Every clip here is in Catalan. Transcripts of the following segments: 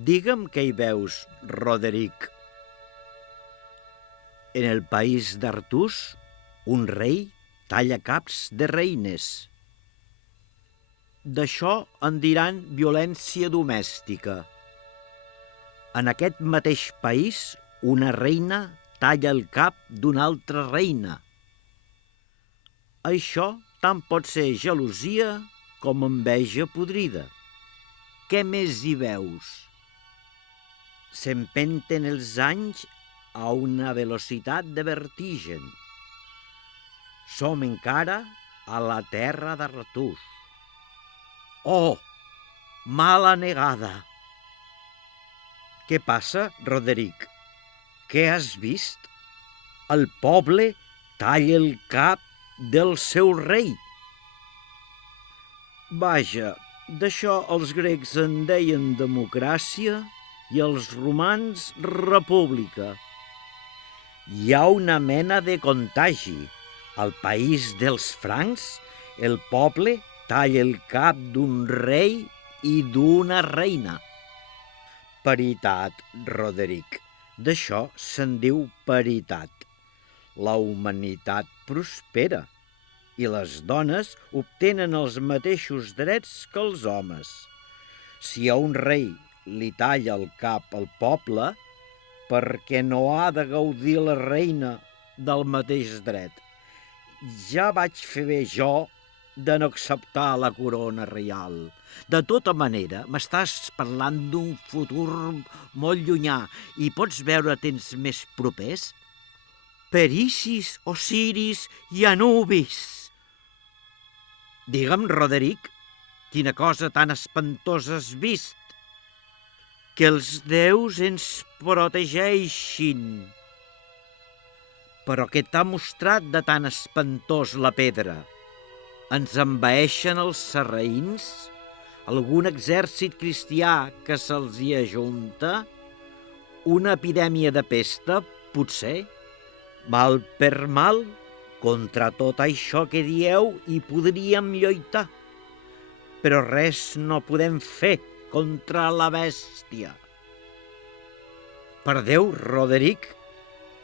Digue'm què hi veus, Roderic. En el país d'Artús, un rei talla caps de reines. D'això en diran violència domèstica. En aquest mateix país, una reina talla el cap d'una altra reina. Això tant pot ser gelosia com enveja podrida. Què més hi veus? S'empenten els anys a una velocitat de vertigen. Som encara a la terra d'Artús. Oh, mala negada! Què passa, Roderic? Què has vist? El poble talla el cap del seu rei. Vaja, d'això els grecs en deien democràcia i els romans república. Hi ha una mena de contagi. Al país dels francs, el poble talla el cap d'un rei i d'una reina. Paritat, Roderic. D'això se'n diu paritat. La humanitat prospera i les dones obtenen els mateixos drets que els homes. Si a un rei li talla el cap al poble, perquè no ha de gaudir la reina del mateix dret. Ja vaig fer bé jo de no acceptar la corona reial. De tota manera, m'estàs parlant d'un futur molt llunyà i pots veure temps més propers? Per Isis, Osiris i Anubis. Digue'm, Roderic, quina cosa tan espantosa has vist? Que els déus ens protegeixin. Però què t'ha mostrat de tan espantós la pedra? Ens envaeixen els sarraïns? Algun exèrcit cristià que se'ls hi ajunta? Una epidèmia de pesta, potser? Mal per mal, contra tot això que dieu hi podríem lluitar. Però res no podem fer contra la bèstia. Per Déu, Roderic,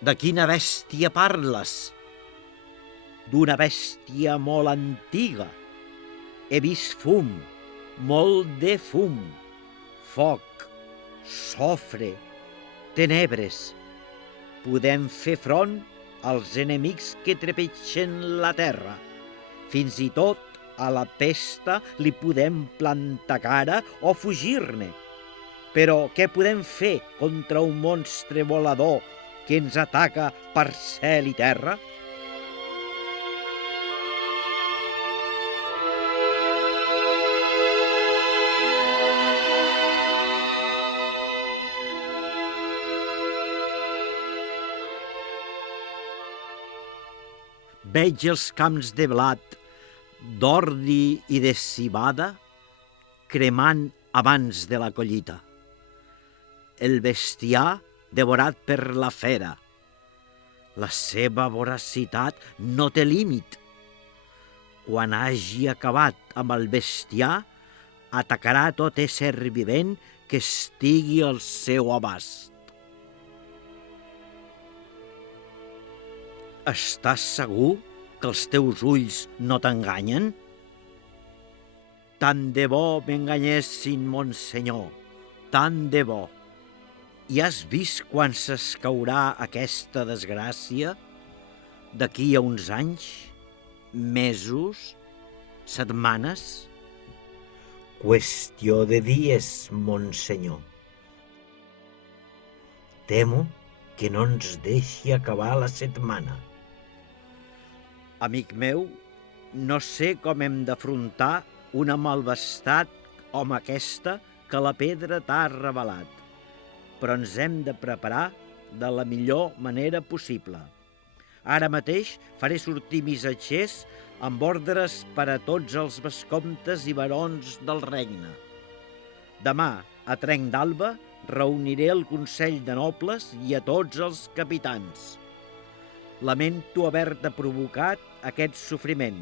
de quina bèstia parles? D'una bèstia molt antiga. He vist fum, molt de fum, foc, sofre, tenebres. Podem fer front als enemics que trepitgen la terra. Fins i tot a la pesta li podem plantar cara o fugir-ne. Però què podem fer contra un monstre volador que ens ataca per cel i terra? Veig els camps de blat, d'ordi i de civada cremant abans de la collita. El bestiar devorat per la fera. La seva voracitat no té límit. Quan hagi acabat amb el bestiar, atacarà tot ésser vivent que estigui al seu abast. Estàs segur que els teus ulls no t'enganyen? Tant de bo m'enganyessin, Monsenyor, tant de bo. I has vist quan s'escaurà aquesta desgràcia? D'aquí a uns anys? Mesos? Setmanes? Qüestió de dies, Monsenyor. Temo que no ens deixi acabar la setmana. Amic meu, no sé com hem d'afrontar una malvestat com aquesta que la pedra t'ha revelat, però ens hem de preparar de la millor manera possible. Ara mateix faré sortir missatgers amb ordres per a tots els vescomtes i barons del regne. Demà, a trenc d'alba, reuniré el Consell de Nobles i a tots els capitans. Lamento haver-te provocat aquest sofriment.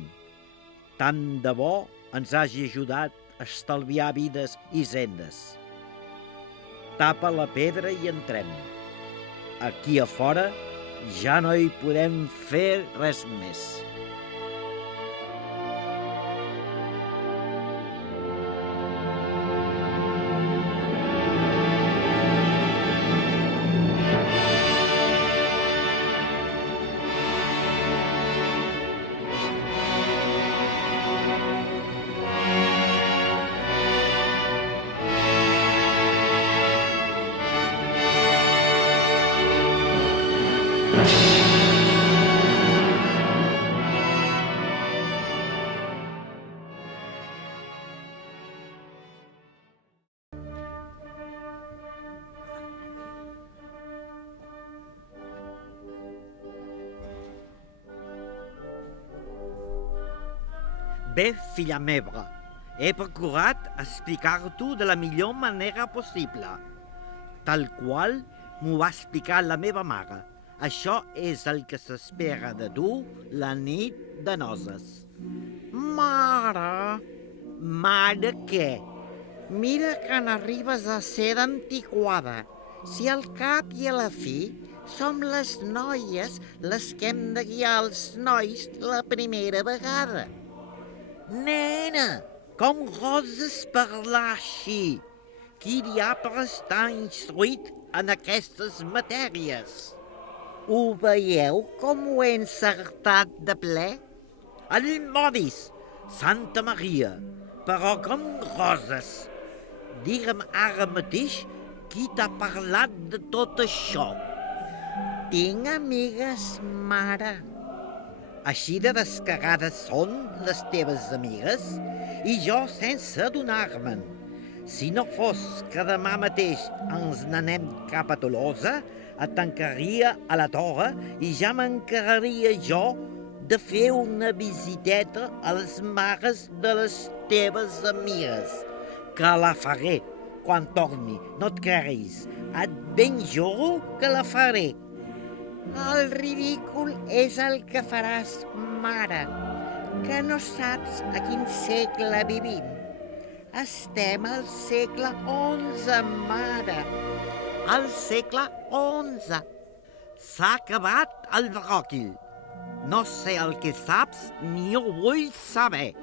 Tant de bo ens hagi ajudat a estalviar vides i sendes. tapa la pedra i entrem. Aquí a fora ja no hi podem fer res més. Bé, filla meva, he procurat explicar-t'ho de la millor manera possible, tal qual m'ho va explicar la meva mare. Això és el que s'espera de tu la nit de noces. Mare, Mare què? mira que n'arribes a ser antiquada. Si al cap i a la fi som les noies les que hem de guiar els nois la primera vegada. Nena, com goses parlar així? Qui diable està instruït en aquestes matèries? Ho veieu com ho he encertat de ple? El modis, Santa Maria, però com goses? Digue'm ara mateix qui t'ha parlat de tot això. Tinc amigues, mare. Així de descarades són les teves amigues? I jo sense adonar-me'n. Si no fos que demà mateix ens n'anem cap a Tolosa, et tancaria a la torre i ja m'encarregaria jo de fer una visiteta a les mares de les teves amigues. Que la faré quan torni, no et creguis. Et ben juro que la faré. El ridícul és el que faràs, mare, que no saps a quin segle vivim. Estem al segle XI, mare. Al segle XI. S'ha acabat el bròquil. No sé el que saps ni ho vull saber.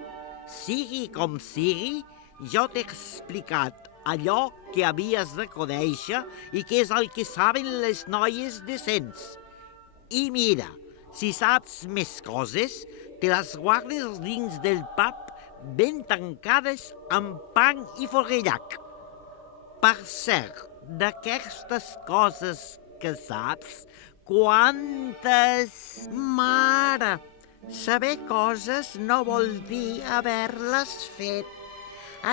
Sigui com sigui, jo t'he explicat allò que havies de conèixer i que és el que saben les noies decents. I mira, si saps més coses, te les guardes dins del pap ben tancades amb pan i forrellac. Per cert, d'aquestes coses que saps, quantes... Mare, saber coses no vol dir haver-les fet.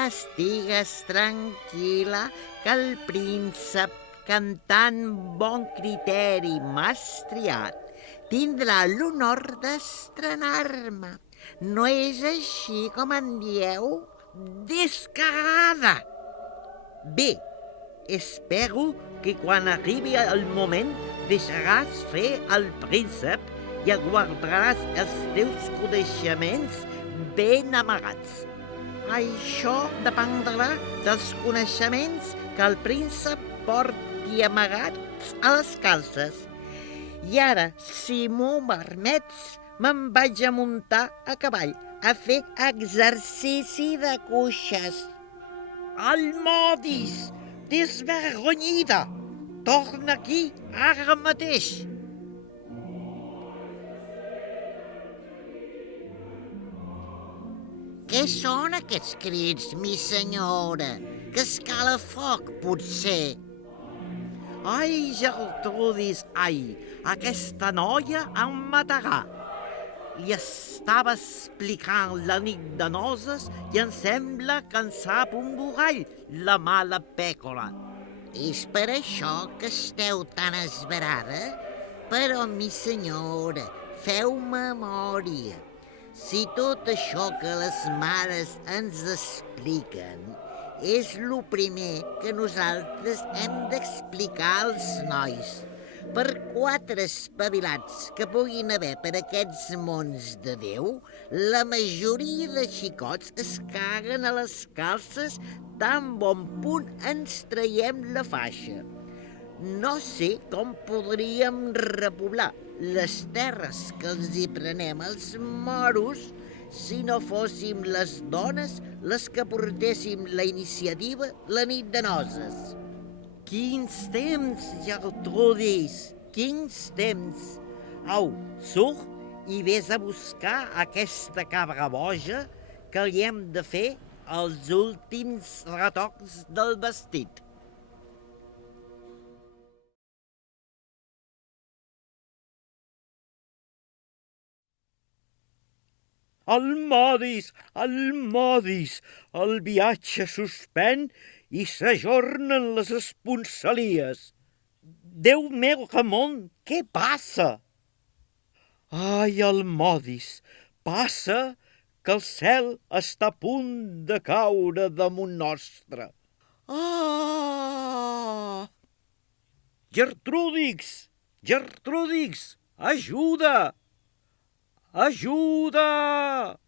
Estigues tranquil·la que el príncep, que amb tan bon criteri m'has triat, tindrà l'honor d'estrenar-me. No és així com en dieu? Descarada! Bé, espero que quan arribi el moment deixaràs fer el príncep i et guardaràs els teus coneixements ben amagats. Això dependrà dels coneixements que el príncep porti amagats a les calces. I ara, si m'ho permets, me'n vaig a muntar a cavall, a fer exercici de cuixes. Almodis, desvergonyida! Torna aquí ara mateix! Què són aquests crits, mi senyora? Que escala foc, potser. Ai, Gertrudis, ai, aquesta noia em matarà. Li estava explicant la nit de noces i em sembla que en sap un borrall, la mala pècora. És per això que esteu tan esverada? Però, mi senyora, feu memòria. Si tot això que les mares ens expliquen és lo primer que nosaltres hem d'explicar als nois, per 4 espavilats que puguin haver per aquests mons de Déu, la majoria de xicots es caguen a les calces tan bon punt ens traiem la faixa. No sé com podríem repoblar les terres que els hi prenem els moros si no fóssim les dones les que portéssim la iniciativa la nit de noces. Quins temps, Gertrudis, quins temps! Au, surt i vés a buscar aquesta cabra boja que li hem de fer els últims retocs del vestit. Almodis, Almodis, el viatge suspèn i s'ajornen les esponsalies. Déu meu, Ramon, què passa? Ai, Almodis, passa que el cel està a punt de caure damunt nostre. Ah! Gertrudix, Gertrudix, ajuda! Ajuda!